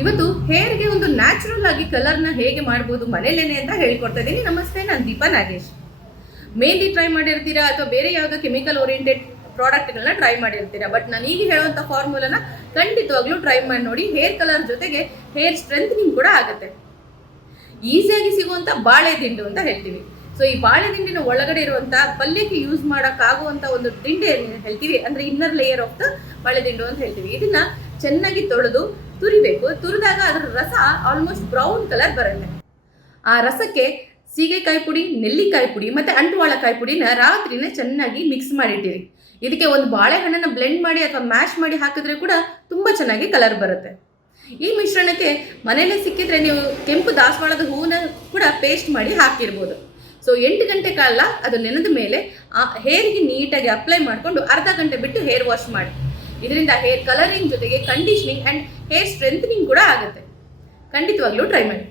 ಇವತ್ತು ಹೇರ್ಗೆ ಒಂದು ನ್ಯಾಚುರಲ್ ಆಗಿ ಕಲರ್ನ ಹೇಗೆ ಮಾಡ್ಬೋದು ಮನೇಲೇನೆ ಅಂತ ಹೇಳಿಕೊಡ್ತಾ ಇದ್ದೀನಿ. ನಮಸ್ತೆ, ನಾನು ದೀಪಾ ನಾಗೇಶ್. ಮೆಹಂದಿ ಟ್ರೈ ಮಾಡಿರ್ತೀರಾ ಅಥವಾ ಬೇರೆ ಯಾವುದೋ ಕೆಮಿಕಲ್ ಓರಿಯೆಂಟೆಡ್ ಪ್ರಾಡಕ್ಟ್ಗಳನ್ನ ಟ್ರೈ ಮಾಡಿರ್ತೀರಾ. ಬಟ್ ನಾನು ಈಗ ಹೇಳುವಂಥ ಫಾರ್ಮುಲಾನ ಖಂಡಿತವಾಗ್ಲೂ ಟ್ರೈ ಮಾಡಿ ನೋಡಿ. ಹೇರ್ ಕಲರ್ ಜೊತೆಗೆ ಹೇರ್ ಸ್ಟ್ರೆಂಥನಿಂಗ್ ಕೂಡ ಆಗುತ್ತೆ. ಈಸಿಯಾಗಿ ಸಿಗುವಂಥ ಬಾಳೆ ದಿಂಡು ಅಂತ ಹೇಳ್ತೀವಿ. ಸೊ ಈ ಬಾಳೆ ದಿಂಡಿನ ಒಳಗಡೆ ಇರುವಂಥ ಪಲ್ಯಕ್ಕೆ ಯೂಸ್ ಮಾಡೋಕ್ಕಾಗುವಂಥ ಒಂದು ದಿಂಡು ಏನು ಹೇಳ್ತೀವಿ ಅಂದರೆ ಇನ್ನರ್ ಲೇಯರ್ ಆಫ್ ದ ಬಾಳೆ ದಿಂಡು ಅಂತ ಹೇಳ್ತೀವಿ. ಇದನ್ನ ಚೆನ್ನಾಗಿ ತೊಳೆದು ತುರಿಬೇಕು. ತುರಿದಾಗ ಅದರ ರಸ ಆಲ್ಮೋಸ್ಟ್ ಬ್ರೌನ್ ಕಲರ್ ಬರುತ್ತೆ. ಆ ರಸಕ್ಕೆ ಸೀಗೆಕಾಯಿ ಪುಡಿ, ನೆಲ್ಲಿಕಾಯಿ ಪುಡಿ ಮತ್ತು ಅಂಟುವಾಳಕಾಯಿ ಪುಡಿನ ರಾತ್ರಿನೇ ಚೆನ್ನಾಗಿ ಮಿಕ್ಸ್ ಮಾಡಿಟ್ಟಿರಿ. ಇದಕ್ಕೆ ಒಂದು ಬಾಳೆಹಣ್ಣನ್ನು ಬ್ಲೆಂಡ್ ಮಾಡಿ ಅಥವಾ ಮ್ಯಾಶ್ ಮಾಡಿ ಹಾಕಿದ್ರೆ ಕೂಡ ತುಂಬ ಚೆನ್ನಾಗಿ ಕಲರ್ ಬರುತ್ತೆ. ಈ ಮಿಶ್ರಣಕ್ಕೆ ಮನೆಯಲ್ಲೇ ಸಿಕ್ಕಿದ್ರೆ ನೀವು ಕೆಂಪು ದಾಸವಾಳದ ಹೂವನ್ನ ಕೂಡ ಪೇಸ್ಟ್ ಮಾಡಿ ಹಾಕಿರ್ಬೋದು. ಸೊ 8 ಗಂಟೆ ಕಾಲ ಅದು ನೆನೆದ ಮೇಲೆ ಆ ಹೇರ್ಗೆ ನೀಟಾಗಿ ಅಪ್ಲೈ ಮಾಡಿಕೊಂಡು ಅರ್ಧ ಗಂಟೆ ಬಿಟ್ಟು ಹೇರ್ ವಾಶ್ ಮಾಡಿ. ಇದರಿಂದ ಹೇರ್ ಕಲರಿಂಗ್ ಜೊತೆಗೆ ಕಂಡೀಷನಿಂಗ್ ಆ್ಯಂಡ್ ಹೇರ್ ಸ್ಟ್ರೆಂಥನಿಂಗ್ ಕೂಡ ಆಗುತ್ತೆ. ಖಂಡಿತವಾಗ್ಲೂ ಟ್ರೈ ಮಾಡಿ.